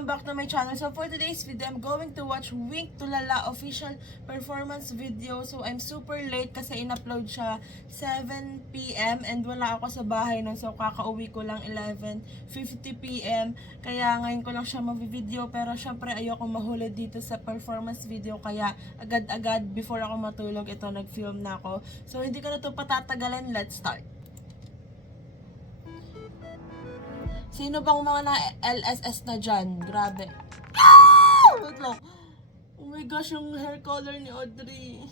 Welcome back to my channel. So for today's video, I'm going to watch Wink Tulala official performance video. So I'm super late kasi in-upload siya 7 PM and wala ako sa bahay nun. So kakauwi ko lang 11:50 PM. Kaya ngayon ko lang siya mavi-video, pero syempre ayoko mahulog dito sa performance video, kaya agad-agad before ako matulog ito nag-film na ako. So hindi ko na to patatagalan, let's start. Sino bang mga na-LSS na dyan? Grabe. Wait lang. Oh my gosh, yung hair color ni Audrey.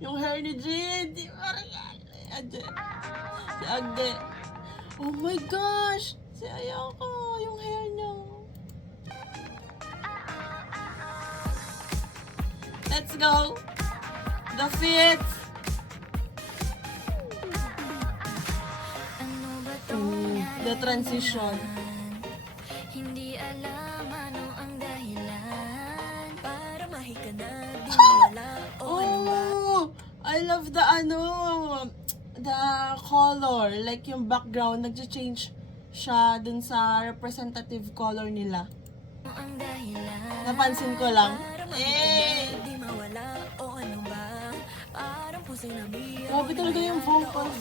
Yung hair ni Jade. Si Agde. Oh my gosh. Si Ayoko. Yung hair niya. Let's go. The fit. The transition. Hindi alam ano ang dahilan para mahika na di mawala o Oh, I love the the color, like yung background nagcha-change siya dun sa representative color nila. ang dahilan Napansin ko lang. para mahika na di mawala o ano ba parang puso na biyak. Grabe talaga yung vocals.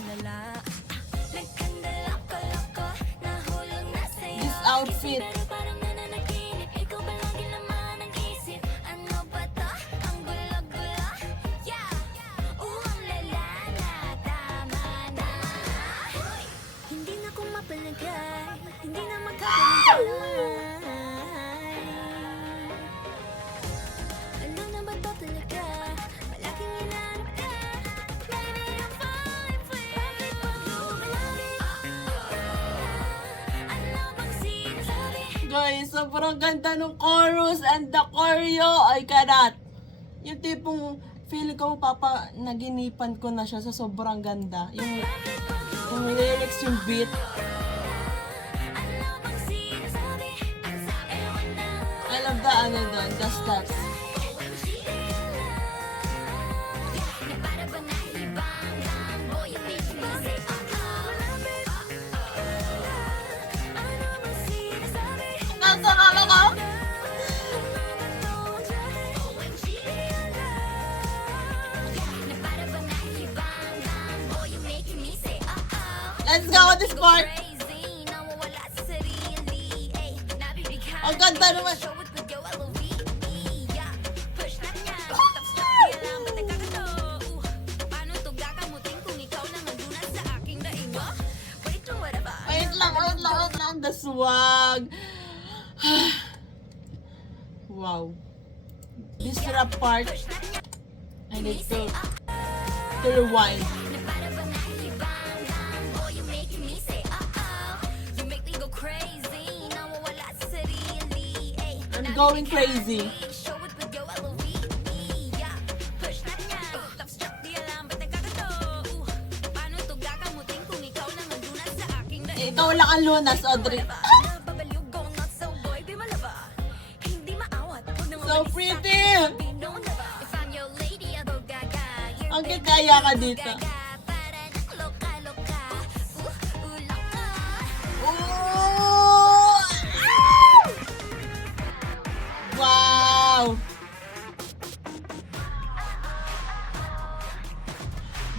This outfit. Pero parang nananaginip, ikaw ba lagi naman ang isip? Ano ba to? Ang gulo-gulo? Yeah! Ang lala na, tama na. Hindi na ko mapalagay, hindi na magkakaroon. Ano na ba to talaga? Malaking hinahanap ka. Baby, I'm falling for you. Bakit pa lumalapit? Ano bang sinasabi? Guys, sobrang ganda ng chorus and the choreo. I cannot. Yung tipong feeling ko naginipan ko na siya sa sobrang ganda. Yung lyrics, yung beat. Ano bang sinasabi? Ewan na. I love the steps. Na para ba nahihibang boy, you make me say oh-oh. Ano bang sinasabi? Nasa kala ko? Na para ba nahihibang boy, you make me say oh-oh. Let's go with this part. Crazy, nawawala sa sarili, eh. Nabibigay. Ang ganda naman. Show it with your LOVE, yeah. Push na niya, top stop, di alam ba't nagkakato. Paano to gakamutin kung ikaw na nanduna sa aking daigwa? Wait, what about? Wait lang. The swag. Wow. This rap part, I need to rewind. Na para ba nahihibang boy, you making me say uh-oh. You make me go crazy, nawawala sa sarili, eh. I'm going crazy. Show it with your LOVE, yeah. Push na niya, top stop, di alam ba't nagkakato. Paano to gakamutin kung ikaw na nanduna sa aking daigwa? Ikaw lang ang lunas, Audrey. Nababaliw, go nuts, so boy, di malaba. Hindi maawat, huwag nang So umalis sa pretty. akin, bino na ba? If I'm your lady, I'll go gaga. You're Ang the kikaya ka dito. gaga, para nakaloka-loka. Loka. Oh! Ah! Wow!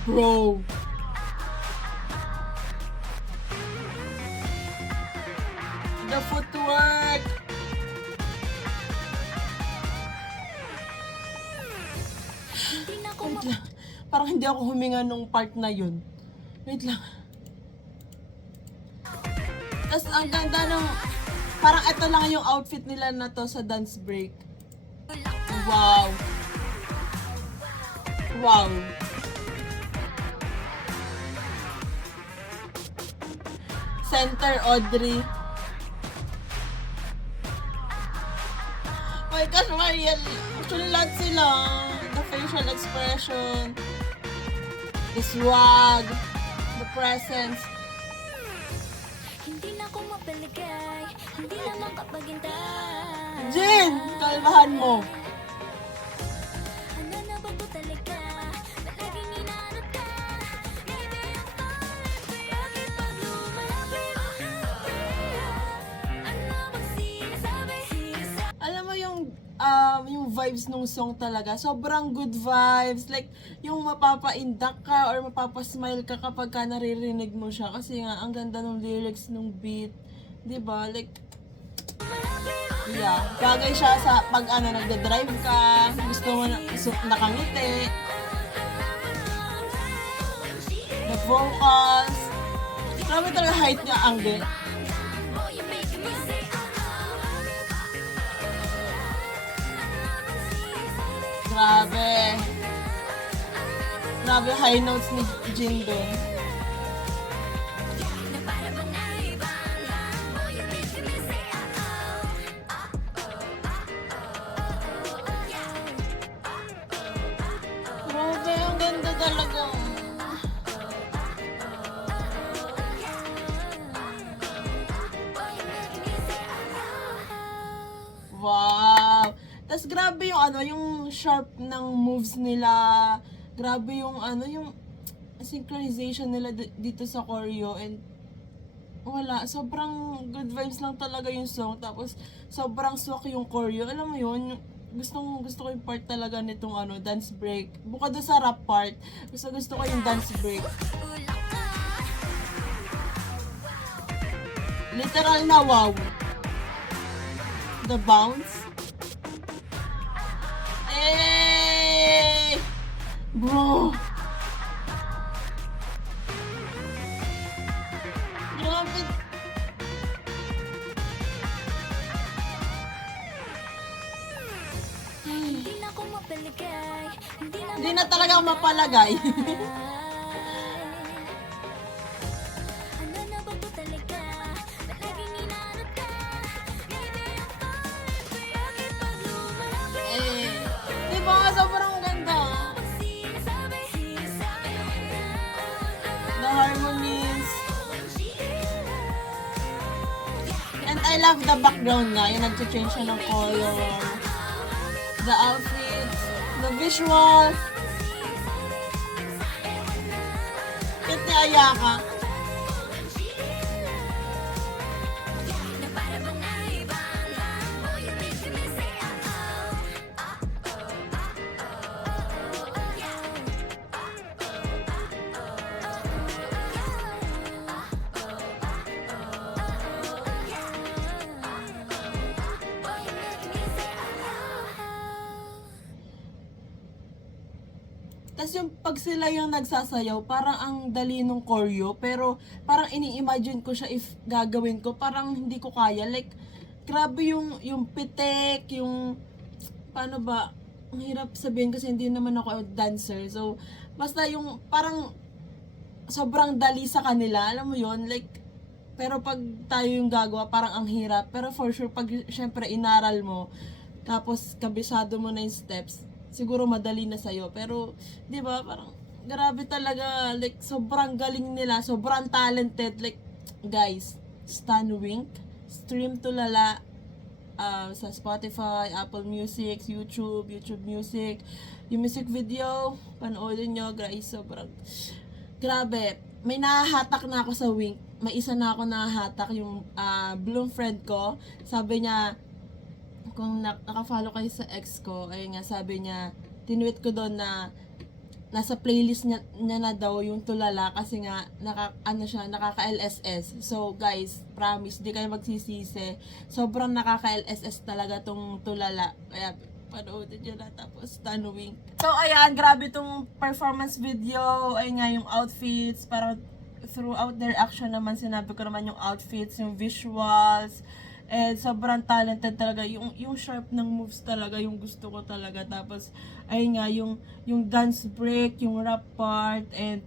Bro! The footwork! Hindi na ko Wait lang. Parang hindi ako huminga nung part na yun. Wait lang. Tapos ang ganda ng... Parang ito lang yung outfit nila na to sa dance break. Wow! Wow! Center Audrey. Oh my gosh, Mariel. Actually, lahat sila. The facial expression, the swag, the presence. Hindi na ko mapaligay, hindi na makapaghintay. Jin! Kalmahan mo. Ano na ba to talaga? Na laging hinahanap ka. Baby, I'm falling for you. Kapag lumalapit. Ano bang sinasabi? yung vibes nung song talaga. Sobrang good vibes. Like, yung mapapaindak ka or mapapasmile ka kapag ka naririnig mo siya. Kasi nga, ang ganda ng lyrics nung beat. 'Di ba? Like, yeah. Bagay siya sa pag nagda-drive ka, gusto mo nakangiti. The vocals. Grabe talaga height niya, Angge. Grabe. Grabe high notes ni Jin doon. Grabe, ang ganda talaga. Wow! Tas grabe yung yung sharp ng moves nila. Grabe yung yung synchronization nila dito sa choreo and wala, sobrang good vibes lang talaga yung song. Tapos sobrang swak yung choreo. Alam mo yun, gusto ko yung part talaga nitong dance break. Bukod doon sa rap part, gusto ko yung dance break. Literal na wow. The bounce. Hey! Bro! Grabe. Hindi na ako mapalagay. Hindi na talaga ako mapalagay. Ano na ba to talaga? Palaging inaanap ka. Maybe I'm fine. Kaya kapag lumalapit Eh, di ba? Sobrang ganda. sinasabi mo na. The harmonies. And I love the background nga. Yung nag-change siya ng color. The outfits. The visuals. Cute ni Ayaka. Na para bang naibang mo. You make me say Tapos yung pag sila yung nagsasayaw, parang ang dali nung choreo, pero parang ini-imagine ko siya if gagawin ko, parang hindi ko kaya. Like, grabe yung pitik, yung, paano ba, ang hirap sabihin kasi hindi naman ako dancer. So, basta yung parang sobrang dali sa kanila, alam mo yon like, pero pag tayo yung gagawa, parang ang hirap. Pero for sure, pag syempre inaral mo, tapos kabisado mo na yung steps, siguro madali na sa'yo. Pero, di ba, parang, grabe talaga. Like, sobrang galing nila. Sobrang talented. Like, guys, Stan Wink, Stream Tulala, sa Spotify, Apple Music, YouTube Music. Yung music video, panoorin nyo, guys, sobrang, grabe. May nahahatak na ako sa Wink. May isa na ako nahahatak, yung Bloom friend ko. Sabi niya, kung naka-follow kayo sa ex ko, ayun nga, sabi niya, tinweet ko doon na nasa playlist niya na daw yung Tulala kasi nga nakaka-LSS. So guys, promise, di kayo magsisisi. Sobrang nakaka-LSS talaga tong Tulala. Kaya panoodin nyo na, tapos tanong. So ayan, grabe tong performance video. Ayun nga, yung outfits, parang throughout their action naman, sinabi ko naman yung outfits, yung visuals. And sobrang talented talaga. Yung sharp ng moves talaga, yung gusto ko talaga. Tapos, ayun nga, yung dance break, yung rap part, and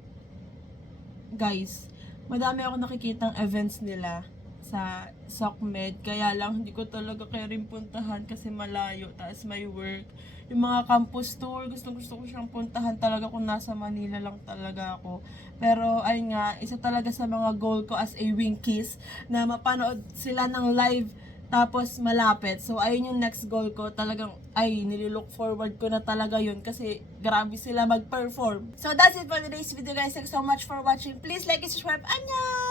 guys, madami ako nakikitang events nila sa SOCMED. Kaya lang, hindi ko talaga kaya rin puntahan kasi malayo. Tapos may work. Yung mga campus tour, gusto ko siyang puntahan talaga kung nasa Manila lang talaga ako. Pero ayun nga, isa talaga sa mga goal ko as a Winkies na mapanood sila ng live tapos malapit. So ayun yung next goal ko, talagang nililook forward ko na talaga yun kasi grabe sila mag-perform. So that's it for today's video guys. Thanks so much for watching. Please like and subscribe. Annyeong!